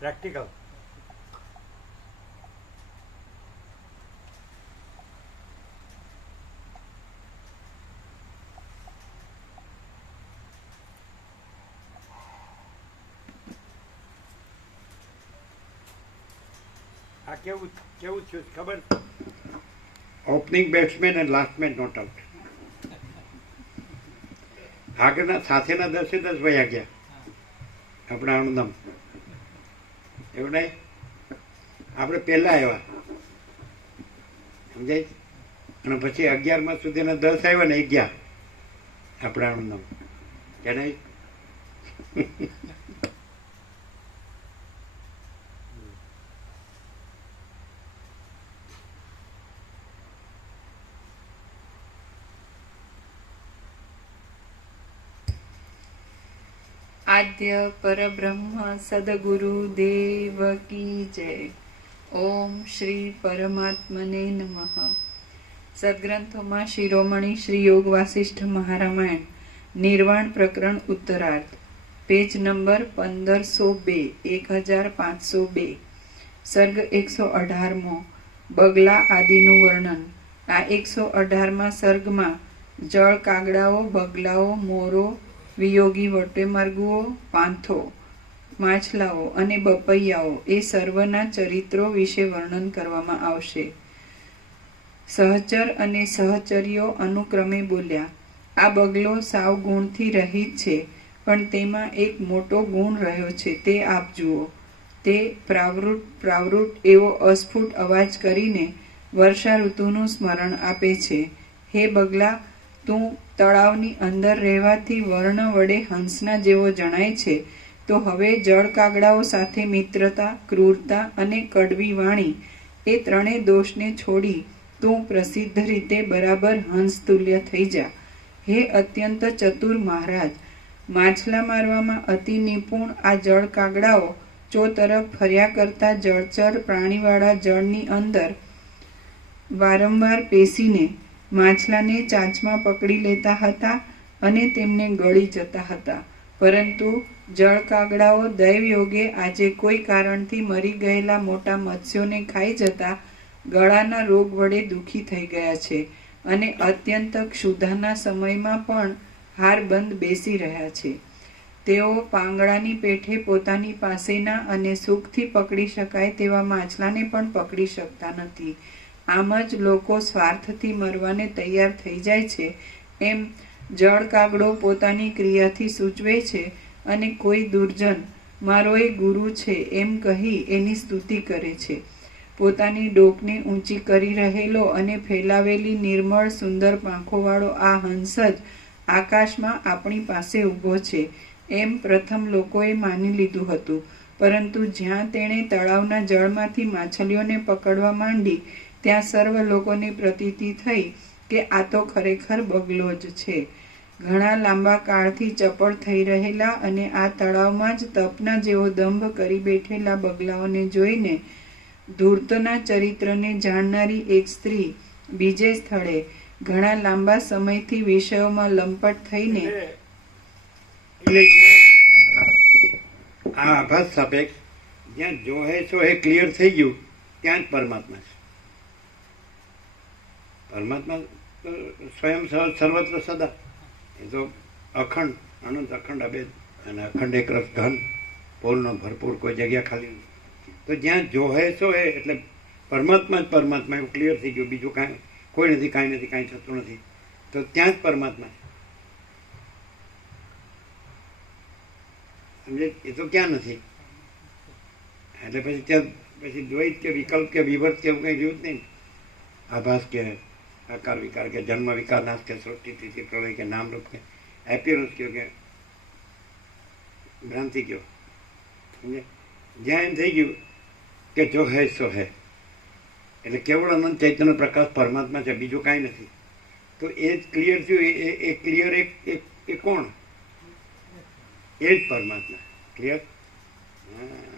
Practical. આ કેવું કેવું થયું ખબર? ઓપનિંગ બેટ્સમેન અને લાસ્ટમેન નોટ આઉટ. આગળના સાથેના 10 વયા ગયા આપણા આણંદમ. એવું નહીં, આપણે પહેલા આવ્યા સમજાય, અને પછી 11 સુધીના 10 આવ્યા ને 11 આપણા આણંદમ કે નહીં. આદ્ય પરબ્રહ્મ સદગુરુ દેવ કી જય. ઓમ શ્રી પરમાત્મને નમઃ. સદગ્રંથોમાં શિરોમણી શ્રી યોગ વાસિષ્ઠ મહારામાયણ નિર્વાણ પ્રકરણ ઉત્તરાર્ધ, પેજ નંબર 1502, 1502, સર્ગ 118મો, બગલા આદિનું વર્ણન. આ 118મા સર્ગમાં જળ કાગડાઓ, બગલાઓ, મોરો, વિયોગી વટેમાર્ગુઓ, પાંથો, માછલાઓ અને બપૈયાઓ એ સર્વના ચરિત્રો વિશે વર્ણન કરવામાં આવશે. સહચર અને સહચર્યો અનુક્રમે બોલ્યા. આ બગલો સાવ ગુણથી રહિત છે, પણ તેમાં એક મોટો ગુણ રહ્યો છે, તે આપ જુઓ. તે પ્રાવૃટ એવો અસ્ફુટ અવાજ કરીને વર્ષા ઋતુનું સ્મરણ આપે છે. હે બગલા, તું તળાવની અંદર રહેવાથી વર્ણ વડે હંસના જેવો જણાય છે, તો હવે જળ કાગડાઓ સાથે મિત્રતા, ક્રૂરતા અને કડવી વાણી એ ત્રણેય દોષને છોડી તું પ્રસિદ્ધ રીતે બરાબર હંસ તુલ્ય થઈ જા. હે અત્યંત ચતુર મહારાજ, માછલા મારવામાં અતિ નિપુણ આ જળ કાગડાઓ ચોતરફ ફર્યા કરતા જળચર પ્રાણીવાળા જળની અંદર વારંવાર પેસીને માછલાને ચાંચમાં પકડી લેતા હતા અને તેમને ગળી જતા હતા. પરંતુ જળ કાગડાઓ દૈવયોગે આજે કોઈ કારણથી મરી ગયેલા મોટા મત્સ્યોને ખાઈ જતા ગળાના રોગ વડે દુઃખી થઈ ગયા છે અને અત્યંત ક્ષુધાના સમયમાં પણ હારબંધ બેસી રહ્યા છે. તેઓ પાંગડાની પેઠે પોતાની પાસેના અને સુખથી પકડી શકાય તેવા માછલાને પણ પકડી શકતા નથી. આમ જ લોકો સ્વાર્થથી મરવાને તૈયાર થઈ જાય છે, એમ જળ કાગડો પોતાની ક્રિયાથી સૂચવે છે અને કોઈ દુર્જન મારો એ ગુરુ છે એમ કહી એની સ્તુતિ કરે છે. પોતાની ડોકને ઊંચી કરી રહેલો અને ફેલાવેલી નિર્મળ સુંદર પાંખોવાળો આ હંસ જ આકાશમાં આપણી પાસે ઊભો છે એમ પ્રથમ લોકોએ માની લીધું હતું. પરંતુ જ્યાં તેણે તળાવના જળમાંથી માછલીઓને પકડવા માંડી, ત્યાં સર્વ લોકોને પ્રતીતિ થઈ કે આ તો ખરેખર બગલો જ છે. ઘણા લાંબા કાળથી ચપળ થઈ રહેલા અને આ તળાવમાં જ તપના જેવો દંભ કરી બેઠેલા બગલાઓને જોઈને ધૂર્તના ચરિત્રને જાણનારી એક સ્ત્રી બીજે સ્થળે ઘણા લાંબા સમયથી વિષયોમાં લંપટ થઈને આ આભાસ સાપેક્ષ જ્યાં જો હે સો હે ક્લિયર થઈ ગયું, ત્યાં જ પરમાત્મા છે. પરમાત્મા સ્વયં સર્વત્ર સદા, એ તો અખંડ અનંત અખંડ અભેદ અને અખંડ એક રસ ઘન, પોલનો ભરપૂર, કોઈ જગ્યા ખાલી નથી. તો જ્યાં જો હે સો હે એટલે પરમાત્મા જ પરમાત્મા, એવું ક્લિયર થઈ ગયું. બીજું કાંઈ કોઈ નથી, કાંઈ નથી, કાંઈ થતું નથી. તો ત્યાં જ પરમાત્મા છે. સમજે? એ તો ક્યાં નથી. એટલે પછી ત્યાં પછી દ્વૈત કે વિકલ્પ કે વિભર્ત કે એવું કંઈ રહ્યું જ નહીં. આભાસ કે આકાર વિકાર કે જન્મ વિકાર નાશ કે સૃષ્ટિ તિથિ પ્રલય કે નામરૂપ કે એપિયરન્સ કયો કે ભ્રાંતિ કયો. સમજે? જ્યાં એમ થઈ ગયું કે જો હે સો હે એટલે કેવળ અનંત ચૈતન્ય પ્રકાશ પરમાત્મા છે, બીજું કાંઈ નથી. તો એ જ ક્લિયર થયું. એ ક્લિયર એ કોણ? એ જ પરમાત્મા. ક્લિયર? હા.